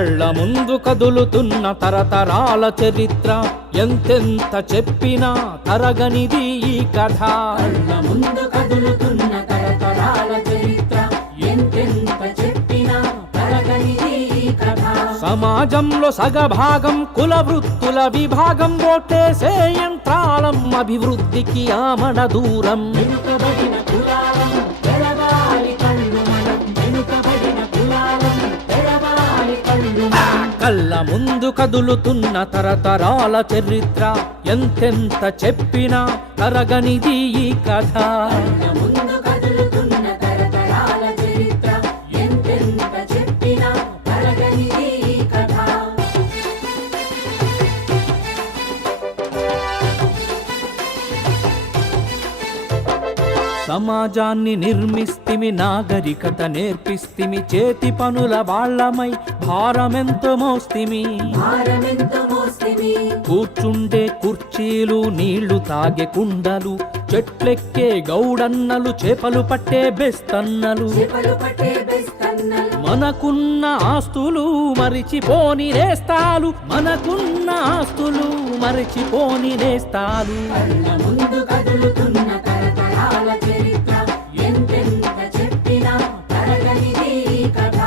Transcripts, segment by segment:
కళ్ళ ముందు కదులుతున్న తరతరాల చరిత్ర ఎంతెంత చెప్పినా తరగనిది ఈ కథ. కళ్ళ ముందు కదులుతున్న తరతరాల చరిత్ర ఎంతెంత చెప్పినా తరగనిది ఈ కథ. సమాజంలో సగభాగం కుల వృత్తుల విభాగం ఓటేసే యంత్రాలం అభివృద్ధికి ఆమడ దూరం. వెనుకబడిన కులాలం తెరవాలి కళ్ళు మనం, వెనుకబడిన కులాలం తెరవాలి కళ్ళు మనం. కళ్ళ ముందు కదులుతున్న తరతరాల చరిత్ర ఎంతెంత చెప్పినా తరగనిది ఈ కథ. కళ్ళ ముందు కదులుతున్న తరతరాల చరిత్ర ఎంతెంత చెప్పినా తరగనిది ఈ కథ. సమాజాన్ని నిర్మిస్తిమి, నాగరికత నేర్పిస్తిమి, చేతి పనుల వాళ్ళమై భారమెంతో మోస్తిమి. భారమెంతో మోస్తిమి. కూర్చుండే కుర్చీలు, నీళ్లు తాగే కుండలు, చెట్లెక్కే గౌడన్నలు, చేపలు పట్టే బెస్తన్నలు, చేపలు పట్టే బెస్తన్నలు. మనకున్న ఆస్తులు మరిచిపోని నేస్తాలు, మనకున్న ఆస్తులు మరిచిపోని నేస్తాలు. కళ్ళ ముందు కదులుతున్న తరతరాల చరిత్ర ఎంతెంత చెప్పినా తరగనిది ఈ కథ.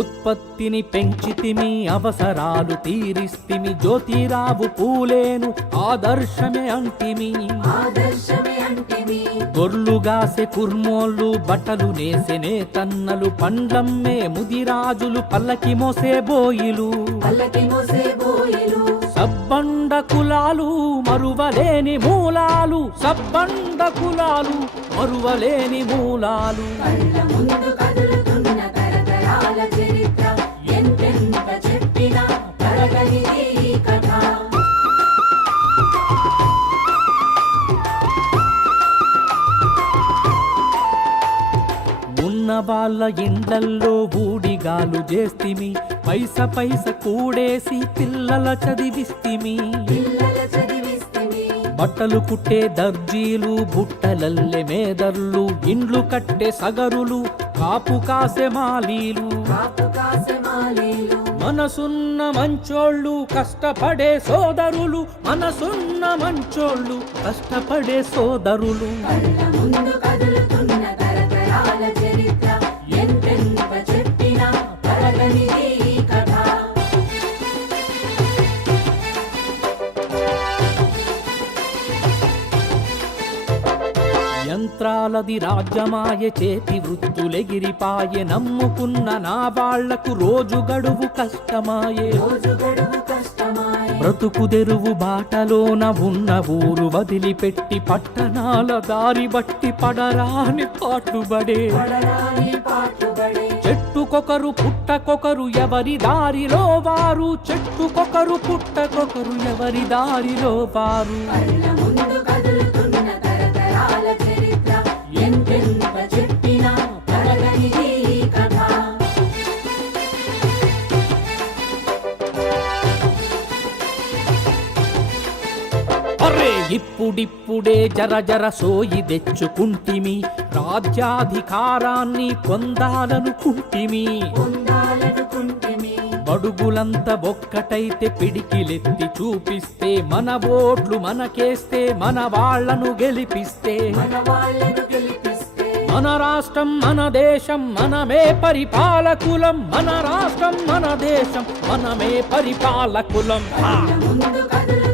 ఉత్పత్తిని పెంచితిమి, అవసరాలు తీరిస్తిమి, జ్యోతిరావు పూలేను ఆదర్శమే అంటిమి. ఆదర్శమే అంటిమి. గొర్లుగాసే కుర్మోళ్ళు, బట్టలు నేసే నేతన్నలు, పండ్లమ్మే ముదిరాజులు, పల్లకి మోసే బోయిలు, పల్లకి మోసే బోయిలు. సబ్బండ కులాలు మరువలేని మూలాలు, సబ్బండ కులాలు మరువలేని మూలాలు. కళ్ళ ముందు కదులుతున్న తరతరాల చరిత్ర ఎంతెంత చెప్పినా తరగనిది ఈ కథ. ఉన్న వాళ్ళ ఇండ్లల్లో బూడిగాలు చేస్తిమి, పైస పైస కూడేసి పిల్లల చదివిస్తిమి. పిల్లల చదివిస్తిమి. బట్టలు కుట్టే దర్జీలు, బుట్టలల్లె మేదర్లు, ఇండ్లు కట్టే సగరులు, కాపు కాసే మాలీలు. కాపు కాసే మాలీలు. మనసున్న మంచోళ్ళు కష్టపడే సోదరులు, మనసున్న మంచోళ్ళు కష్టపడే సోదరులు. కళ్ళ ముందు కదులుతున్న తరతరాల చరిత్ర ఎంతెంత చెప్పినా తరగనిది ఈ కథ. యంత్రాలది రాజ్యమాయ, చేతి వృత్తులెగిరిపాయే, నమ్ముకున్న నా వాళ్లకు రోజు గడువు కష్టమాయే. రోజు గడువు కష్టమాయే. బ్రతుకుదెరువు బాటలోన ఉన్న ఊరు వదిలిపెట్టి పట్టణాల దారి బట్టి పడరాని పాటుబడే. పడరాని పాటుబడే. చెట్టుకొకరు పుట్టకొకరు ఎవరి దారిలో వారు, చెట్టుకొకరు పుట్టకొకరు ఎవరి దారిలో వారు. కళ్ళ ముందు కదులుతున్న తరతరాల చరిత్ర ఎంతెంత చెప్పినా తరగనిది ఈ కథ. అరే ఇప్పుడిప్పుడే జర జర సోయి తెచ్చుకుంటిమి, రాజ్యాధికారాన్ని పొందాలనుకుంటిమి. పొందాలనుకుంటిమి. బడుగులంత ఒక్కటైతే పిడికిలెత్తి చూపిస్తే, మన ఓట్లు మనకేస్తే, మన వాళ్లను గెలిపిస్తే, మన వాళ్ళను గెలిపిస్తే, మన రాష్ట్రం మన దేశం మనమే పరిపాలకులం, మన రాష్ట్రం మన దేశం మనమే పరిపాలకులం. కళ్ళ ముందు కదులు